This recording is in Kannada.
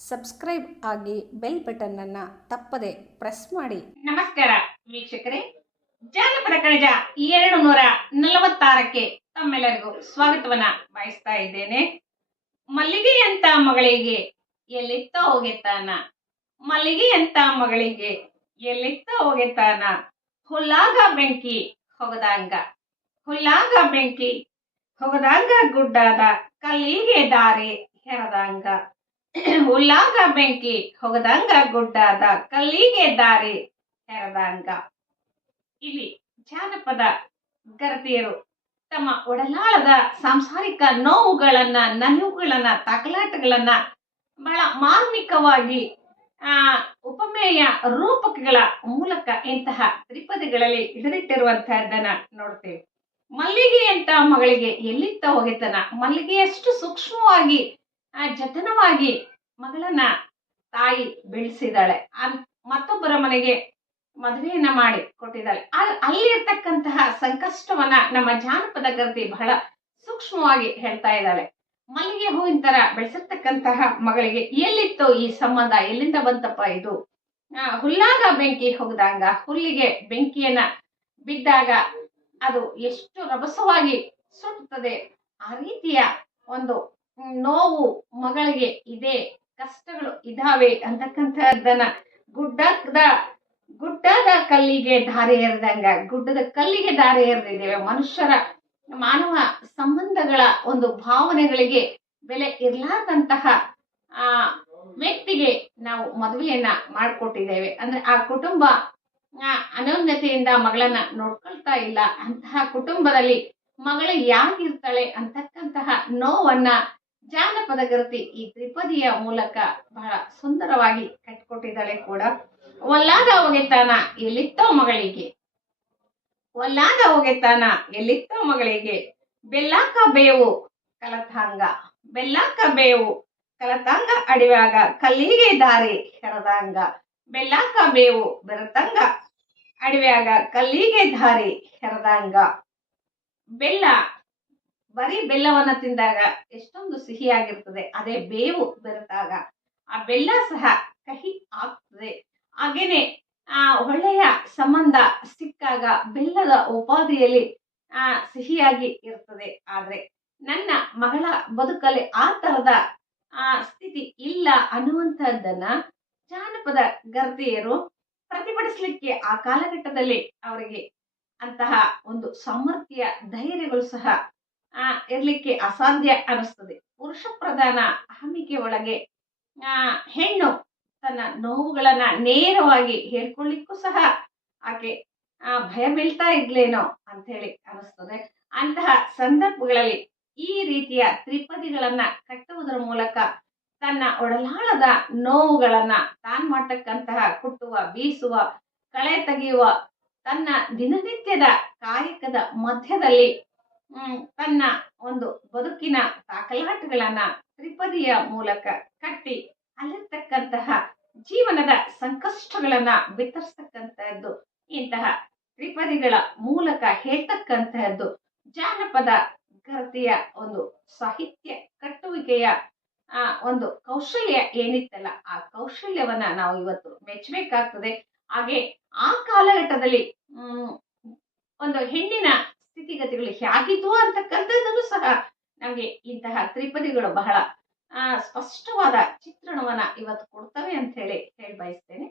ಸಬ್ಸ್ಕ್ರೈಬ್ ಆಗಿ ಬೆಲ್ ಬಟನ್ ಅನ್ನ ತಪ್ಪದೆ ಪ್ರೆಸ್ ಮಾಡಿ. ನಮಸ್ಕಾರ ವೀಕ್ಷಕರೇ, ಜಾನಪದ ಕಣಜ 246ಕ್ಕೆ ತಮ್ಮೆಲ್ಲರಿಗೂ ಸ್ವಾಗತವನ್ನ ಬಯಸ್ತಾ ಇದ್ದೇನೆ. ಮಲ್ಲಿಗೆಯಂತ ಮಗಳಿಗೆ ಎಲ್ಲಿತ್ತ ಹೋಗೆತಾನ, ಮಲ್ಲಿಗೆಯಂತ ಮಗಳಿಗೆ ಎಲ್ಲಿತ್ತ ಹೋಗೆತಾನ, ಹುಲ್ಲಾಗ ಬೆಂಕಿ ಹೊಗದಂಗ, ಹುಲ್ಲಾಗ ಬೆಂಕಿ ಹೊಗದಂಗ ಗುಡ್ಡದ ಕಲ್ಲಿಗೆ ದಾರಿ ಹೆರದಂಗ, ಹುಲ್ಲಾಗ ಬೆಂಕಿ ಹೊಗದಂಗ ಗುಡ್ಡದ ಕಲ್ಲಿಗೆ ದಾರಿ ಹೆರದಂಗ. ಇಲ್ಲಿ ಜಾನಪದ ಗರತಿಯರು ತಮ್ಮ ಒಡಲಾಳದ ಸಾಂಸಾರಿಕ ನೋವುಗಳನ್ನ, ನಲಿವುಗಳನ್ನ, ತಾಕಲಾಟಗಳನ್ನ ಬಹಳ ಮಾರ್ಮಿಕವಾಗಿ ಉಪಮೇಯ ರೂಪಕಗಳ ಮೂಲಕ ಇಂತಹ ತ್ರಿಪದಿಗಳಲ್ಲಿ ಹಿಡಿದಿಟ್ಟಿರುವಂತಹದ್ದನ್ನ ನೋಡ್ತೇವೆ. ಮಲ್ಲಿಗೆಯಂತ ಮಗಳಿಗೆ ಎಲ್ಲಿತ್ತ ಹೋಗೆತನ, ಮಲ್ಲಿಗೆಯಷ್ಟು ಸೂಕ್ಷ್ಮವಾಗಿ ಜತನವಾಗಿ ಮಗಳನ್ನ ತಾಯಿ ಬೆಳೆಸಿದಾಳೆ. ಮತ್ತೊಬ್ಬರ ಮನೆಗೆ ಮದುವೆಯನ್ನ ಮಾಡಿ ಕೊಟ್ಟಿದ್ದಾಳೆ. ಅಲ್ಲಿರ್ತಕ್ಕಂತಹ ಸಂಕಷ್ಟವನ್ನ ನಮ್ಮ ಜಾನಪದ ಗರತಿ ಬಹಳ ಸೂಕ್ಷ್ಮವಾಗಿ ಹೇಳ್ತಾ ಇದ್ದಾಳೆ. ಮಲ್ಲಿಗೆ ಹೂವಿನ ತರ ಬೆಳೆಸಿರ್ತಕ್ಕಂತಹ ಮಗಳಿಗೆ ಎಲ್ಲಿತ್ತು ಈ ಸಂಬಂಧ, ಎಲ್ಲಿಂದ ಬಂತಪ್ಪ ಇದು? ಹುಲ್ಲಾಗ ಬೆಂಕಿ ಹೊಗದಂಗ, ಹುಲ್ಲಿಗೆ ಬೆಂಕಿಯನ್ನ ಬಿದ್ದಾಗ ಅದು ಎಷ್ಟು ರಭಸವಾಗಿ ಸುಟ್ಟುತ್ತದೆ, ಆ ರೀತಿಯ ಒಂದು ನೋವು ಮಗಳಿಗೆ ಇದೆ, ಕಷ್ಟಗಳು ಇದಾವೆ ಅಂತಕ್ಕಂಥದ್ದನ್ನ ಗುಡ್ಡದ ಕಲ್ಲಿಗೆ ದಾರಿ ಎರೆದಂಗ, ಗುಡ್ಡದ ಕಲ್ಲಿಗೆ ದಾರಿ ಎರೆದಿದ್ದೇವೆ. ಮಾನವ ಸಂಬಂಧಗಳ ಒಂದು ಭಾವನೆಗಳಿಗೆ ಬೆಲೆ ಇರ್ಲಾರ್ದಂತಹ ವ್ಯಕ್ತಿಗೆ ನಾವು ಮದುವೆಯನ್ನ ಮಾಡಿಕೊಟ್ಟಿದ್ದೇವೆ. ಅಂದ್ರೆ ಆ ಕುಟುಂಬ ಅನನ್ಯತೆಯಿಂದ ಮಗಳನ್ನ ನೋಡ್ಕೊಳ್ತಾ ಇಲ್ಲ. ಅಂತಹ ಕುಟುಂಬದಲ್ಲಿ ಮಗಳು ಯಾಗಿರ್ತಾಳೆ ಅಂತಕ್ಕಂತಹ ನೋವನ್ನ ಜಾನಪದ ಗರತಿ ಈ ತ್ರಿಪದಿಯ ಮೂಲಕ ಬಹಳ ಸುಂದರವಾಗಿ ಕಟ್ಕೊಟ್ಟಿದ್ದಾಳೆ ಕೂಡ. ಒಲ್ಲಾದ ಹೋಗೆತಾನ ಎಲ್ಲಿತ್ತೋ ಮಗಳಿಗೆ, ಒಲ್ಲಾದ ಹೋಗೆತಾನ ಎಲ್ಲಿತ್ತೋ ಮಗಳಿಗೆ, ಬೆಲ್ಲಾಕ ಬೇವು ಕಲತಾಂಗ, ಬೆಲ್ಲಾಕ ಬೇವು ಕಲತಾಂಗ ಅಡಿವಾಗ ಕಲ್ಲಿಗೆ ದಾರಿ ಹೆರದಂಗ, ಬೆಲ್ಲಾಕ ಬೇವು ಬೆರತಂಗ ಅಡಿವ್ಯಾಗ ಕಲ್ಲಿಗೆ ದಾರಿ ಹೆರದಂಗ. ಬೆಲ್ಲ, ಬರೀ ಬೆಲ್ಲವನ್ನ ತಿಂದಾಗ ಎಷ್ಟೊಂದು ಸಿಹಿಯಾಗಿರ್ತದೆ, ಅದೇ ಬೇವು ಬೆರೆತಾಗ ಆ ಬೆಲ್ಲ ಸಹ ಕಹಿ ಆಗ್ತದೆ. ಹಾಗೇನೆ ಒಳ್ಳೆಯ ಸಂಬಂಧ ಸಿಕ್ಕಾಗ ಬೆಲ್ಲದ ಉಪಾದಿಯಲ್ಲಿ ಸಿಹಿಯಾಗಿ ಇರ್ತದೆ. ಆದ್ರೆ ನನ್ನ ಮಗಳ ಬದುಕಲ್ಲಿ ಆ ತರದ ಸ್ಥಿತಿ ಇಲ್ಲ ಅನ್ನುವಂಥದ್ದನ್ನ ಜಾನಪದ ಗರತಿಯರು ಪ್ರತಿಭಟಿಸ್ಲಿಕ್ಕೆ ಆ ಕಾಲಘಟ್ಟದಲ್ಲಿ ಅವರಿಗೆ ಅಂತಹ ಒಂದು ಸಾಮರ್ಥ್ಯ, ಧೈರ್ಯಗಳು ಸಹ ಇರ್ಲಿಕ್ಕೆ ಅಸಾಧ್ಯ ಅನಿಸ್ತದೆ. ಪುರುಷ ಪ್ರಧಾನ ಅಹಮಿಕೆ ಒಳಗೆ ಹೆಣ್ಣು ತನ್ನ ನೋವುಗಳನ್ನ ನೇರವಾಗಿ ಹೇಳ್ಕೊಳ್ಳಿಕ್ಕೂ ಸಹ ಆಕೆ ಭಯ ಬೀಳ್ತಾ ಇದ್ಲೇನೋ ಅಂತ ಹೇಳಿ ಅನಿಸ್ತದೆ. ಅಂತಹ ಸಂದರ್ಭಗಳಲ್ಲಿ ಈ ರೀತಿಯ ತ್ರಿಪದಿಗಳನ್ನ ಕಟ್ಟುವುದರ ಮೂಲಕ ತನ್ನ ಒಡಲಾಳದ ನೋವುಗಳನ್ನ ತಾನ್ ಮಾಡ್ತಕ್ಕಂತಹ ಕುಟ್ಟುವ, ಬೀಸುವ, ಕಳೆ ತೆಗೆಯುವ ತನ್ನ ದಿನನಿತ್ಯದ ಕಾಯಕದ ಮಧ್ಯದಲ್ಲಿ ತನ್ನ ಒಂದು ಬದುಕಿನ ದಾಖಲಾಟಗಳನ್ನ ತ್ರಿಪದಿಯ ಮೂಲಕ ಕಟ್ಟಿ ಅಲ್ಲಿರ್ತಕ್ಕಂತಹ ಜೀವನದ ಸಂಕಷ್ಟಗಳನ್ನ ಬಿತ್ತರಿಸ್ತಕ್ಕಂತಹದ್ದು ಇಂತಹ ತ್ರಿಪದಿಗಳ ಮೂಲಕ ಹೇಳ್ತಕ್ಕಂತಹದ್ದು ಜಾನಪದ ಗರತಿಯ ಒಂದು ಸಾಹಿತ್ಯ ಕಟ್ಟುವಿಕೆಯ ಒಂದು ಕೌಶಲ್ಯ ಏನಿತ್ತಲ್ಲ, ಆ ಕೌಶಲ್ಯವನ್ನ ನಾವು ಇವತ್ತು ಮೆಚ್ಚಬೇಕಾಗ್ತದೆ. ಹಾಗೆ ಆ ಕಾಲಘಟ್ಟದಲ್ಲಿ ಒಂದು ಹೆಣ್ಣಿನ ಸ್ಥಿತಿಗತಿಗಳು ಹೇಗಿದ್ವು ಅಂತಕ್ಕಂಥದ್ದನ್ನು ಸಹ ನಮ್ಗೆ ಇಂತಹ ತ್ರಿಪದಿಗಳು ಬಹಳ ಸ್ಪಷ್ಟವಾದ ಚಿತ್ರಣವನ್ನ ಇವತ್ತು ಕೊಡ್ತವೆ ಅಂತ ಹೇಳಿ ಬಯಸ್ತೇನೆ.